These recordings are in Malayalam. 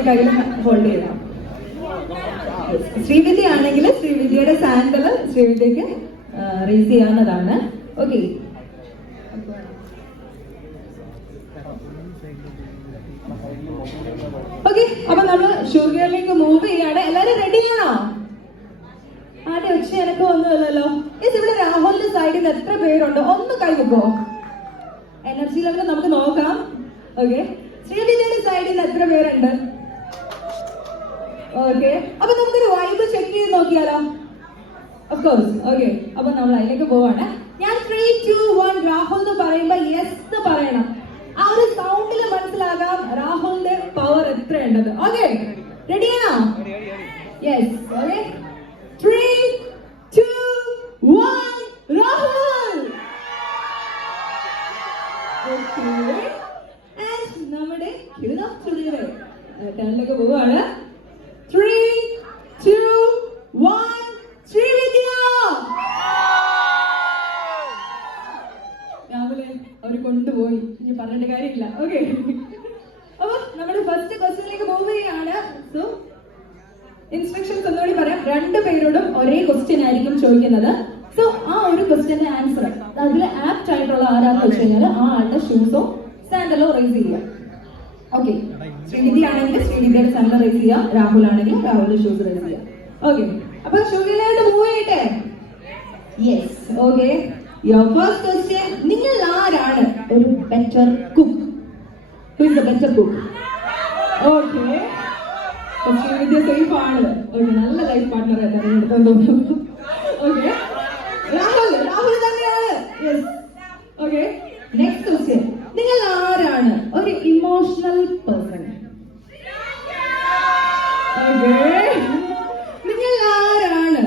ശ്രീവിദ്യ കയ്യിൽ ഹോൾഡ് ചെയ്യണം. ശ്രീവിദ്യ ആണെങ്കിൽ ശ്രീവിദ്യയുടെ സാൻഡല് ശ്രീവിദ്യക്ക് റേസ് ചെയ്യാവുന്നതാണ്. Okay, okay. അപ്പൊ നമ്മൾ ഷുഗറിലേക്ക് മൂവ് ചെയ്യാണ്. എല്ലാരും റെഡിയാണോ? ആദ്യം ഉച്ച എനക്ക് ഒന്നുമല്ലല്ലോ. ഇവിടെ രാഹുലിന്റെ സൈഡിൽ നിന്ന് എത്ര പേരുണ്ട്? ഒന്ന് കൈവെക്കോ? എനർജി ലെവൽ നമുക്ക് നോക്കാം. ഓക്കെ, ശ്രീവിദ്യയുടെ സൈഡിൽ നിന്ന് എത്ര പേരുണ്ട്? ഓക്കെ, അപ്പൊ നമുക്കൊരു വൈബ് ചെക്ക് ചെയ്ത് നോക്കിയാലോ? Of course. ഓക്കെ, അപ്പൊ നമ്മൾ അതിലേക്ക് പോവാണ്. ഞാൻ 3, 2, 1 രാഹുൽ എന്ന് പറയുമ്പോ യെസ് എന്ന് പറയണം. ആ ഒരു സൗണ്ടിൽ മനസ്സിലാകാം രാഹുലിന്റെ പവർ എത്രയുണ്ടത്. ഓക്കെ, റെഡിയാണോ? Yes. Okay, 3, 2, 1 Rahul. Okay, and നമ്മുടെ ടേണിലേക്ക് പോവാണ്. 3, 2, 1 ശ്രീവിദ്യ. രാഹുലെ അവര് കൊണ്ടുപോയി, ഇനി പറഞ്ഞിട്ട് കാര്യമില്ല. ഓക്കെ, അപ്പൊ നമ്മുടെ ഫസ്റ്റ് ക്വസ്റ്റ്യനിലേക്ക് മൂവ് ചെയ്യാണ്. സോ ഇൻസ്ട്രക്ഷൻസ് ഒന്നുകൂടി പറയാം. 2 പേരോടും ഒരേ ക്വസ്റ്റ്യൻ ആയിരിക്കും ചോദിക്കുന്നത്. സോ ആ ഒരു ക്വസ്റ്റ്യന്റെ ആൻസർ അതിൽ ആപ്റ്റ് ആയിട്ടുള്ള ആരാന്ന് വെച്ച് കഴിഞ്ഞാൽ ആ ആളുടെ ഷൂസോ സാൻഡലോ റേസ് ചെയ്യാം. ഓക്കെ, ശ്രീവിദ്യ ആണെങ്കിൽ ശ്രീവിദ്യയുടെ സാൻഡൽ റേസ് ചെയ്യാം, രാഹുൽ ആണെങ്കിൽ രാഹുലിന്റെ ഷൂസ് റേസ് ചെയ്യാം. ഓക്കെ, അപ്പൊ ഷുഗറിലോട്ട് മൂവ് ചെയ്യട്ടെ. Yes. Okay, your first question, നിങ്ങൾ ആരാണ് ഒരു better cook? Who is the better cook? Okay, Sreevidya safe ആണ്. ഓക്കെ, നല്ല ലൈഫ് പാർട്ട്ണറെ തെരഞ്ഞെടുത്തെന്ന് തോന്നുന്നു. ഓക്കെ, രാഹുൽ തന്നെയാണ്. യെസ്. ഓക്കെ, നെക്സ്റ്റ് ക്വസ്റ്റ്യൻ, നിങ്ങൾ ആരാണ് ഒരു ഇമോഷണൽ പേഴ്സൺ? ഓക്കെ, നിങ്ങൾ ആരാണ്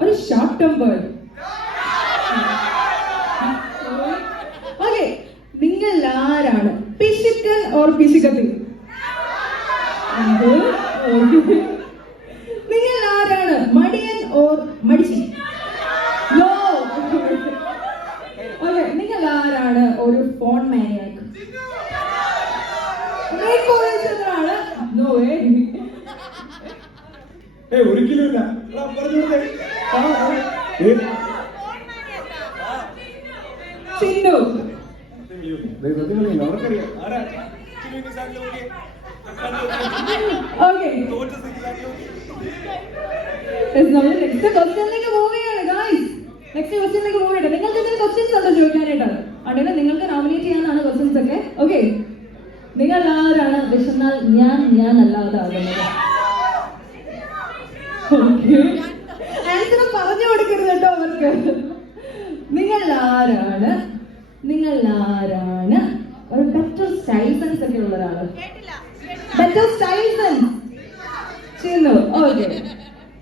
ഒരു ഷോർട്ട് ടെമ്പേർഡ്? ഓക്കെ, നിങ്ങൾ ആരാണ് പിശുക്കൻ ഓർ പിശുക്കത്തി? നിങ്ങൾ ആരാണ് മടിയൻ ഓർ മടിച്ചി? നോ. ഓക്കെ, നിങ്ങൾ ആരാണ് ഒരു ഫോൺ മാനിയാക്ക്? No way. ഒരിക്കലുമില്ല. ചിന്നു. ഓക്കെ, നമ്മൾ നെക്സ്റ്റ് ക്വസ്റ്റ്യനിലേക്ക് മൂവ് ചെയ്യാണ് ഗായ്സ്. നെക്സ്റ്റ് ക്വസ്റ്റ്യനിലേക്ക് മൂവ് ചെയ്യട്ടെ. നിങ്ങൾക്ക് എന്തെങ്കിലും ക്വസ്റ്റ്യൻസ് ഉണ്ടോ ചോദിക്കാനായിട്ട്? ഉണ്ടെങ്കിൽ നിങ്ങൾക്ക് നോമിനേറ്റ് ചെയ്യാനാണ് ക്വസ്റ്റ്യൻസ് ഒക്കെ. ഓക്കെ, നിങ്ങൾ ആരാണ് വിശന്നാൽ ഞാൻ അല്ലാതെ ആകുന്നത്? ആൻസർ പറഞ്ഞു കൊടുക്കരുത് കേട്ടോ അവർക്ക്. നിങ്ങൾ ആരാണ് ഒരു ബെറ്റർ സ്റ്റൈൽ സെൻസ് ഒക്കെ ഉള്ള ഒരാള്? ബെറ്റർ സ്റ്റൈൽ സെൻസ് ചെയ്യുന്നു. ഓക്കെ,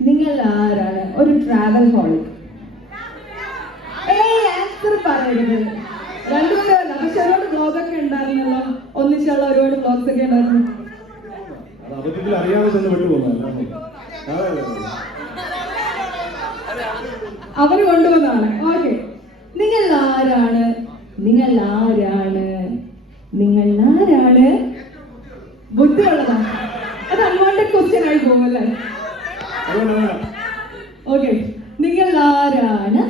നിങ്ങൾ ആരാണ് ഒരു ട്രാവൽ ഹോളിക്? ആൻസർ പറയരുത്. രണ്ടുപേരല്ല, പക്ഷെ ഒരുപാട് ബ്ലോഗ് ഒക്കെ ഉണ്ടായിരുന്നല്ലോ, ഒന്നിച്ചുള്ള ഒരുപാട് ബ്ലോഗ്സ് ഒക്കെ ഉണ്ടായിരുന്നു. അവര് കൊണ്ടുവന്നതാണ്. ഓക്കെ, നിങ്ങൾ ആരാണ് ബുദ്ധിയുള്ളതാണ്? അത് അൺവാണ്ടഡ് ക്വസ്റ്റ്യൻ ആയി പോകുമല്ലേ? ഓക്കെ, നിങ്ങൾ ആരാണ്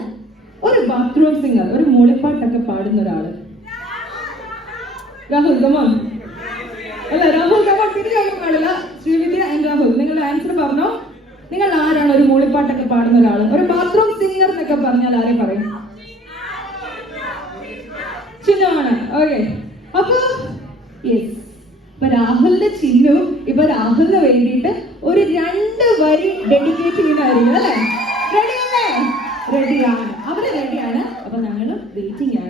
ഒരു ബാത്റൂം സിംഗർ, ഒരു മൂളിപ്പാട്ടൊക്കെ പാടുന്ന ഒരാള്? രാഹുൽ കമോൺ. അല്ല, രാഹുൽ കമോൺ, തിരികെ പാടില്ല. ശ്രീവിദ്യ ആൻഡ് രാഹുൽ, നിങ്ങളുടെ ആൻസർ പറഞ്ഞോ. നിങ്ങൾ ആരാണ് ഒരു മൂളിപ്പാട്ടൊക്കെ പാടുന്ന ഒരാള്, ഒരു ബാത്റൂം സിംഗർ എന്നൊക്കെ പറഞ്ഞാൽ ആരെ പറയും? ചിന്നുവാണ്. ഓക്കെ, അപ്പൊ യെസ്, ഇപ്പൊ രാഹുലിന്റെ ചിന്നു ഇപ്പൊ രാഹുലിന് വേണ്ടിയിട്ട് ഒരു 2 വരി ഡെഡിക്കേറ്റ് ചെയ്യുന്നതായിരിക്കും അല്ലേ? റെഡിയല്ലേ? റെഡിയാണ്, അവര് റെഡിയാണ്. അപ്പൊ ഞങ്ങള് വെയിറ്റിംഗ് ആണ്.